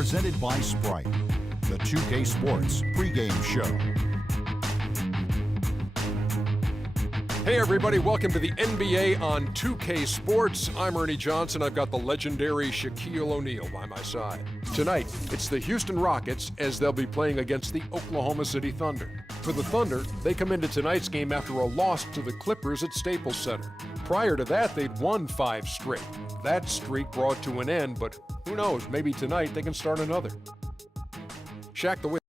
presented by Sprite, the 2K Sports pregame show. Hey everybody, welcome to the NBA on 2K Sports. I'm Ernie Johnson. I've got the legendary Shaquille O'Neal by my side. Tonight, it's the Houston Rockets as they'll be playing against the Oklahoma City Thunder. For the Thunder, they come into tonight's game after a loss to the Clippers at Staples Center. Prior to that, they'd won 5 straight. That streak brought to an end, but who knows, maybe tonight they can start another. Shaq the Wiz.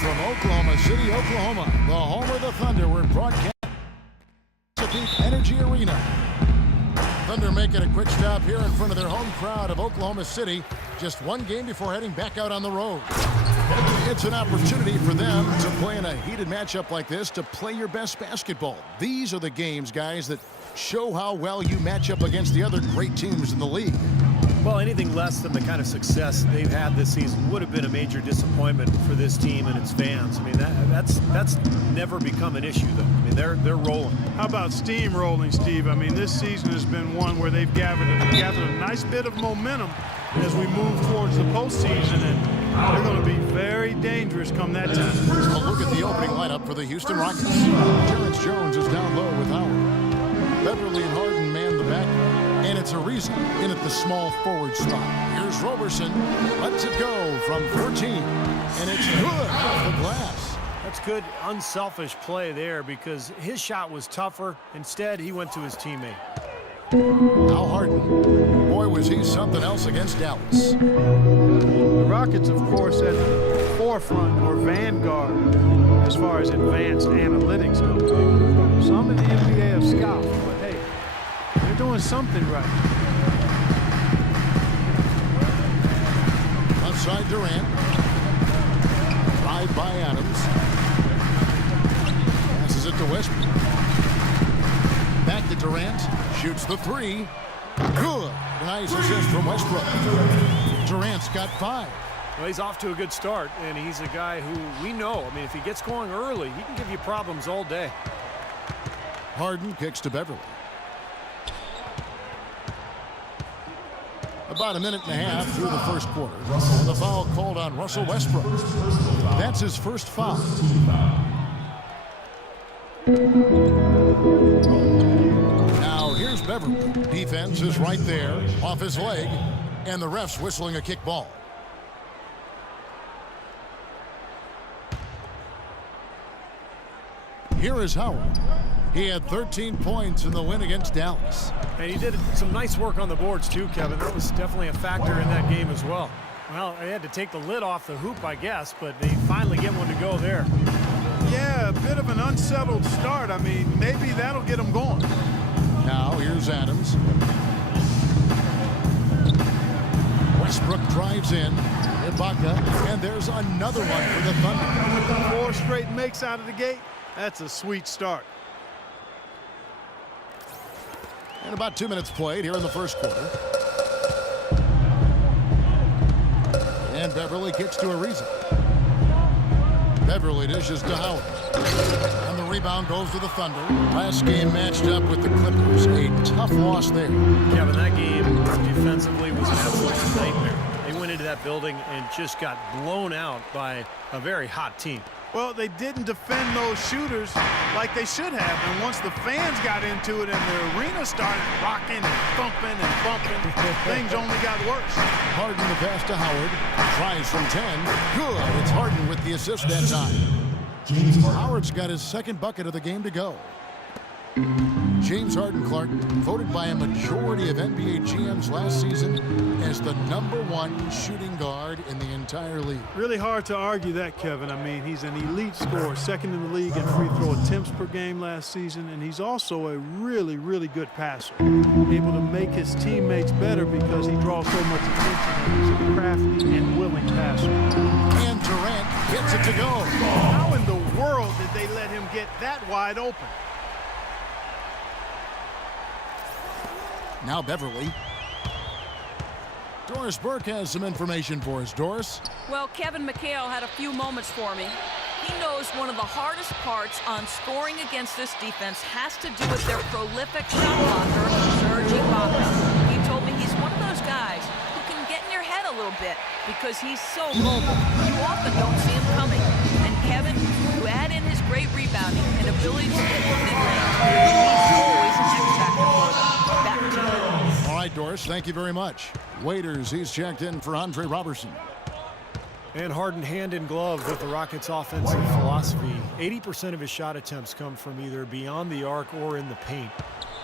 From Oklahoma City, Oklahoma, the home of the Thunder, we're broadcasting at the Energy Arena. Thunder making a quick stop here in front of their home crowd of Oklahoma City, just one game before heading back out on the road. It's an opportunity for them to play in a heated matchup like this, to play your best basketball. These are the games, guys, that show how well you match up against the other great teams in the league. Well, anything less than the kind of success they've had this season would have been a major disappointment for this team and its fans. I mean, that's never become an issue, though. I mean, they're rolling. How about steamrolling, Steve? I mean, this season has been one where they've gathered a nice bit of momentum as we move towards the postseason, and they're going to be very dangerous come that time. A look at the opening lineup for the Houston Rockets. Terrence Jones is down low with Howard. Beverly and Harden man the back. And it's Ariza in at the small forward spot. Here's Roberson. Lets it go from 14. And it's good off the glass. That's good, unselfish play there because his shot was tougher. Instead, he went to his teammate. Now Harden. Boy, was he something else against Dallas. The Rockets, of course, at the forefront or vanguard as far as advanced analytics go. Some in the NBA have scoffed, but hey, they're doing something right. Outside Durant. Drive by Adams. Passes it to Westbrook. Back to Durant. Shoots the three. Good. Nice assist from Westbrook. Durant's got 5. Well, he's off to a good start, and he's a guy who we know. I mean, if he gets going early, he can give you problems all day. Harden kicks to Beverly. About a minute and a half through the first quarter. The foul called on Russell Westbrook. That's his first foul. Now here's Beverly. Defense is right there, off his leg, and the ref's whistling a kick ball. Here is Howard. He had 13 points in the win against Dallas. And he did some nice work on the boards too, Kevin. That was definitely a factor in that game as well. Well, they had to take the lid off the hoop, I guess, but they finally get one to go there. Yeah, a bit of an unsettled start. I mean, maybe that'll get them going. Now here's Adams. Westbrook drives in. Ibaka, and there's another one for the Thunder. 4 straight makes out of the gate. That's a sweet start. And about 2 minutes played here in the first quarter. And Beverly kicks to Ariza. Beverly dishes to Howard. And the rebound goes to the Thunder. Last game matched up with the Clippers. A tough loss there. Kevin, that game defensively was an absolute nightmare. They went into that building and just got blown out by a very hot team. Well, they didn't defend those shooters like they should have. And once the fans got into it and the arena started rocking and thumping and bumping, things only got worse. Harden the pass to Howard. Tries from 10. Good. It's Harden with the assist that time. Howard's got his second bucket of the game to go. James Harden Clark, voted by a majority of NBA GMs last season as the #1 shooting guard in the entire league. Really hard to argue that, Kevin. I mean, he's an elite scorer, second in the league in free throw attempts per game last season, and he's also a really, really good passer. Able to make his teammates better because he draws so much attention. He's a crafty and willing passer. And Durant gets it to go. How in the world did they let him get that wide open? Now Beverly. Doris Burke has some information for us. Doris? Well, Kevin McHale had a few moments for me. He knows one of the hardest parts on scoring against this defense has to do with their prolific shot blocker, Serge Ibaka. He told me he's one of those guys who can get in your head a little bit because he's so mobile. You often don't see him coming. And Kevin, you add in his great rebounding and ability to hit the mid-range, he's always an X factor for them. Back to you. All right, Doris, thank you very much. Waiters, he's checked in for Andre Robertson. And Harden hand in glove with the Rockets' offensive philosophy. 80% of his shot attempts come from either beyond the arc or in the paint.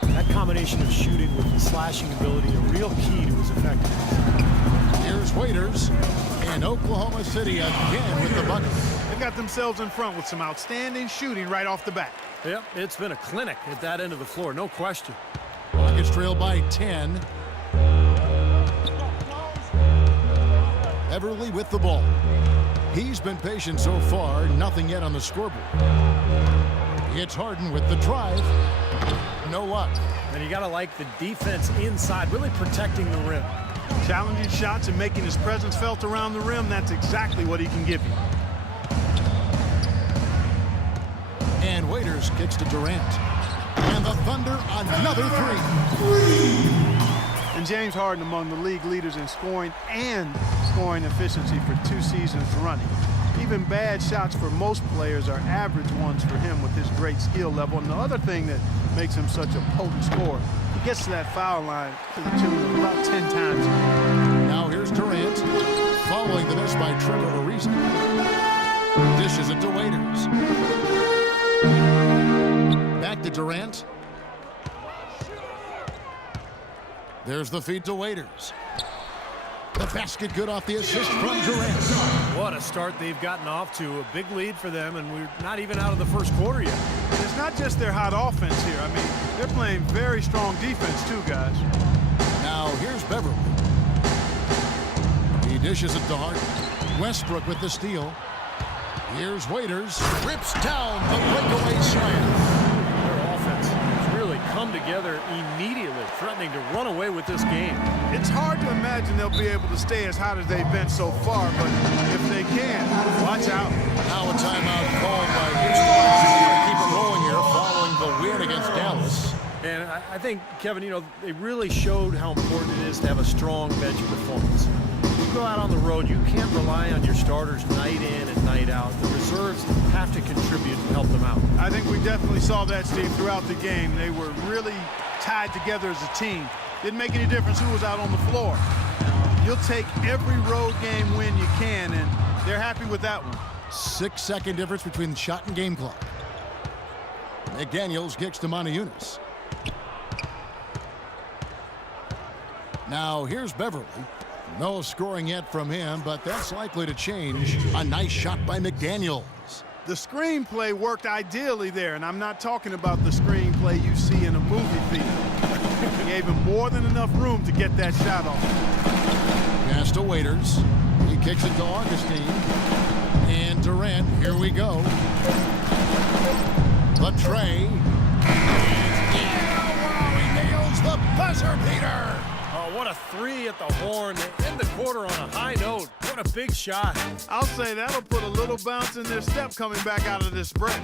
That combination of shooting with the slashing ability, a real key to his effectiveness. Here's Waiters, and Oklahoma City again with the bucket. They've got themselves in front with some outstanding shooting right off the bat. Yep, it's been a clinic at that end of the floor, no question. Rockets trail by 10. Everly with the ball. He's been patient so far, nothing yet on the scoreboard. It's Harden with the drive. No luck. And you got to like the defense inside, really protecting the rim. Challenging shots and making his presence felt around the rim, that's exactly what he can give you. And Waiters kicks to Durant. And the Thunder another three. And James Harden among the league leaders in scoring and scoring efficiency for 2 seasons running. Even bad shots for most players are average ones for him with his great skill level. And the other thing that makes him such a potent scorer, he gets to that foul line to the tune of about 10 times. Now here's Durant, following the miss by Trevor Ariza. Dishes it to Waiters. Back to Durant. There's the feed to Waiters. The basket good off the assist from Durant. What a start they've gotten off to. A big lead for them, and we're not even out of the first quarter yet. And it's not just their hot offense here. I mean, they're playing very strong defense too, guys. Now here's Beverly. He dishes it to Harden. Westbrook with the steal. Here's Waiters. Rips down the breakaway slam. Their offense has really come together immediately, threatening to run away with this game. It's hard to imagine they'll be able to stay as hot as they've been so far, but if they can, watch out. Now a timeout called by Houston. Keep it rolling here following the win against Dallas. And I think, Kevin, you know, they really showed how important it is to have a strong bench performance. You go out on the road, you can't rely on your starters night in and night out. The reserves have to contribute and help them out. I think we definitely saw that, Steve, throughout the game. They were really tied together as a team. Didn't make any difference who was out on the floor. You'll take every road game win you can, and they're happy with that one. 6-second difference between the shot and game clock. McDaniels kicks to Moniunas. Now here's Beverly. No scoring yet from him, but that's likely to change. A nice shot by McDaniels. The screenplay worked ideally there, and I'm not talking about the screenplay you see in a movie theater. He gave him more than enough room to get that shot off. Pass to Waiters. He kicks it to Augustine. And Durant, here we go. The tray. And he nails the buzzer beater. Oh, what a three at the horn. They end the quarter on a high note. What a big shot. I'll say that'll put a little bounce in their step coming back out of this break.